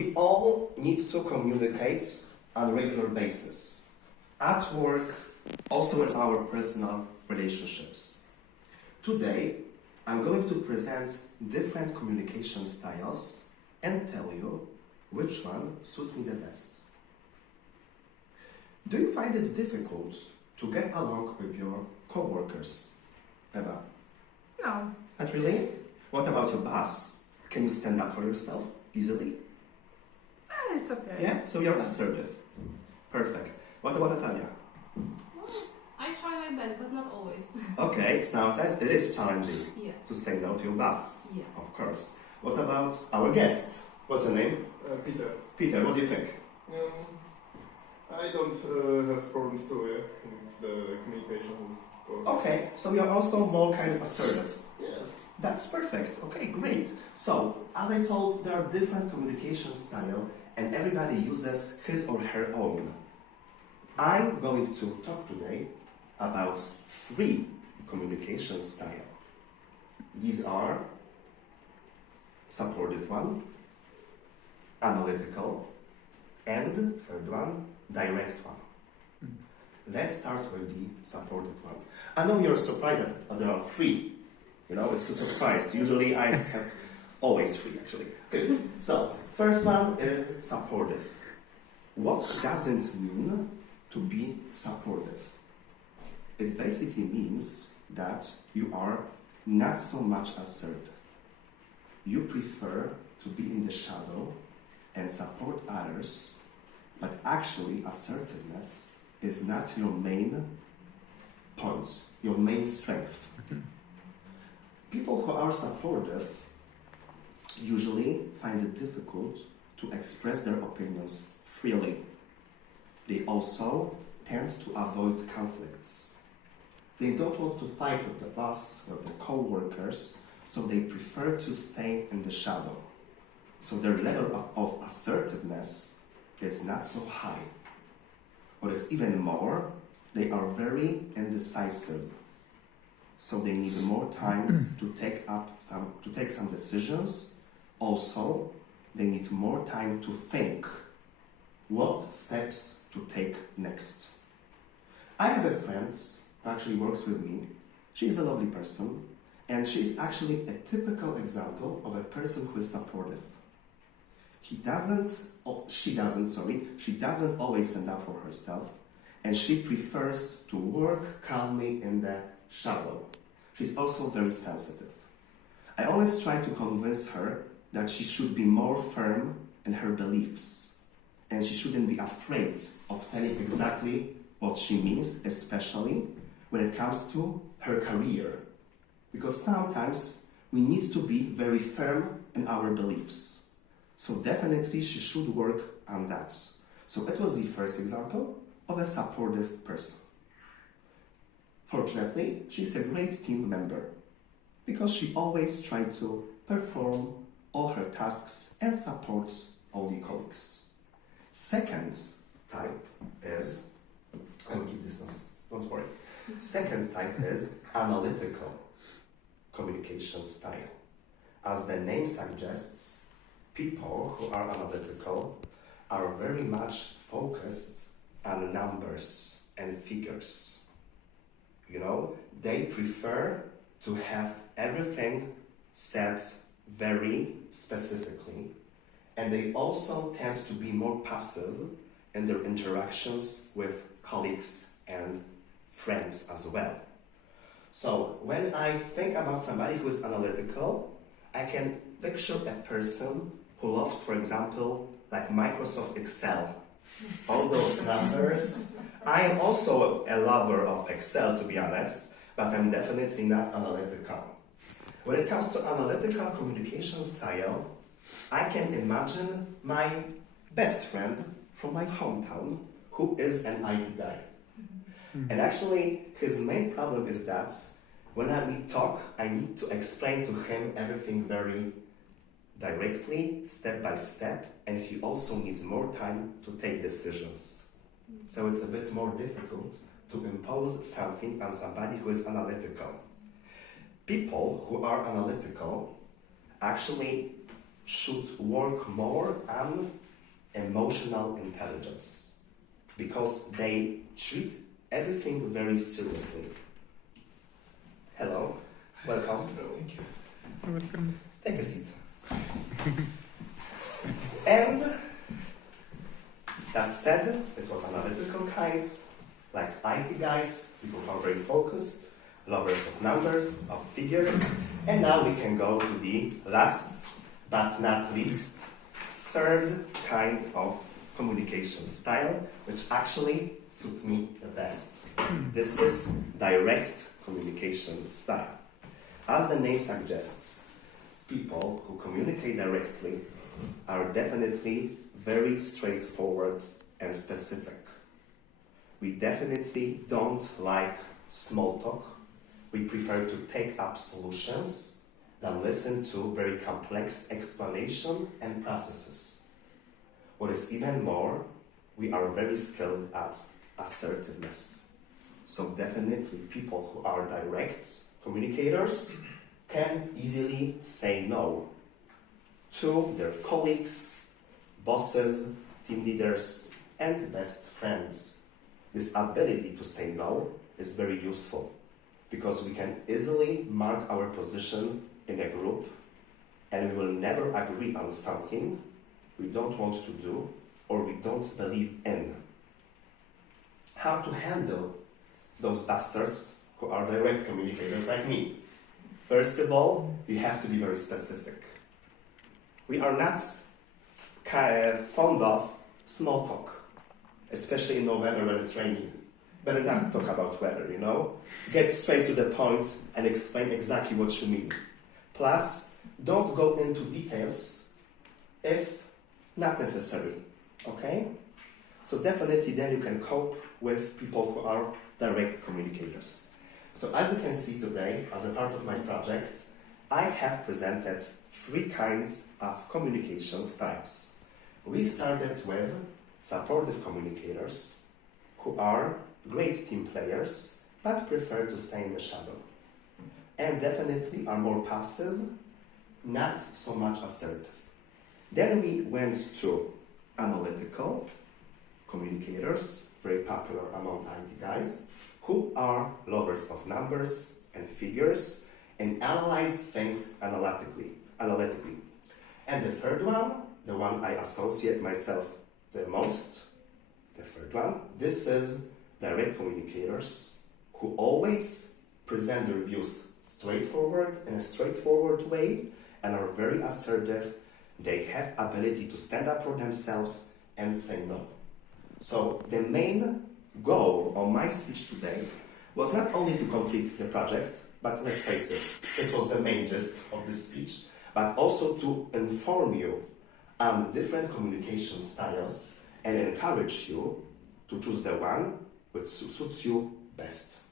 We all need to communicate on a regular basis, at work, also in our personal relationships. Today, I'm going to present different communication styles and tell you which one suits me the best. Do you find it difficult to get along with your co-workers, Eva? No. Not really? What about your boss? Can you stand up for yourself easily? It's okay. Yeah? So you're assertive. Perfect. What about Natalia? I try my best, but not always. Okay, sometimes it is challenging Yeah. to say no to your boss. Yeah. Of course. What about our guest? What's her name? Peter. Peter, what do you think? I don't have problems too with the communication with Okay, so you're also more kind of assertive. Yes. That's perfect. Okay, great. So, as I told, there are different communication styles and everybody uses his or her own. I'm going to talk today about 3 communication styles. These are supportive one, analytical, and third one, direct one. Let's start with the supportive one. I know you're surprised that there are 3. You know, it's a surprise. Usually I have always 3 actually. Good. So, first one is supportive. What does it mean to be supportive? It basically means that you are not so much assertive. You prefer to be in the shadow and support others, but actually assertiveness is not your main point, your main strength. People who are supportive usually find it difficult to express their opinions freely. They also tend to avoid conflicts. They don't want to fight with the boss or the co-workers, so they prefer to stay in the shadow. So their level of assertiveness is not so high. What is even more, they are very indecisive. So they need more time to take some decisions. Also, they need more time to think what steps to take next. I have a friend who actually works with me. She's a lovely person, and she's actually a typical example of a person who is supportive. She doesn't always stand up for herself, and she prefers to work calmly in the shadow. She's also very sensitive. I always try to convince her that she should be more firm in her beliefs, and she shouldn't be afraid of telling exactly what she means, especially when it comes to her career. Because sometimes we need to be very firm in our beliefs. So definitely she should work on that. So that was the first example of a supportive person. Fortunately, she's a great team member because she always tries to perform all her tasks and support all the colleagues. Second type is, I will keep distance, don't worry. Second type is analytical communication style. As the name suggests, people who are analytical are very much focused on numbers and figures. You know, they prefer to have everything said very specifically, and they also tend to be more passive in their interactions with colleagues and friends as well. So when I think about somebody who is analytical, I can picture a person who loves, for example, like Microsoft Excel. All those numbers. I am also a lover of Excel, to be honest, but I'm definitely not analytical. When it comes to analytical communication style, I can imagine my best friend from my hometown who is an IT guy. And actually, his main problem is that when we talk, I need to explain to him everything very directly, step by step, and he also needs more time to take decisions. So it's a bit more difficult to impose something on somebody who is analytical. People who are analytical actually should work more on emotional intelligence because they treat everything very seriously. Hello, welcome. Thank you. Welcome. Take a seat. And that said, it was analytical kinds, like IT guys, people who are very focused, lovers of numbers, of figures, and now we can go to the last but not least, third kind of communication style, which actually suits me the best. This is direct communication style. As the name suggests, people who communicate directly are definitely very straightforward and specific. We definitely don't like small talk. We prefer to take up solutions than listen to very complex explanation and processes. What is even more, we are very skilled at assertiveness. So definitely people who are direct communicators can easily say no to their colleagues, bosses, team leaders, and best friends. This ability to say no is very useful because we can easily mark our position in a group and we will never agree on something we don't want to do or we don't believe in. How to handle those bastards who are direct communicators like me? First of all, you have to be very specific. We are not fond of small talk, especially in November when it's raining. Better not talk about weather, you know? Get straight to the point and explain exactly what you mean. Plus, don't go into details if not necessary, okay? So definitely then you can cope with people who are direct communicators. So as you can see today, as a part of my project, I have presented 3 kinds of communication styles. We started with supportive communicators who are great team players but prefer to stay in the shadow and definitely are more passive, not so much assertive. Then we went to analytical communicators, very popular among IT guys, who are lovers of numbers and figures and analyze things analytically. And the third one, the one I associate myself the most, the third one, this is direct communicators who always present their views straightforward in a straightforward way and are very assertive. They have ability to stand up for themselves and say no. So the main goal of my speech today was not only to complete the project, but let's face it, it was the main gist of this speech, but also to inform you on different communication styles and encourage you to choose the one which suits you best.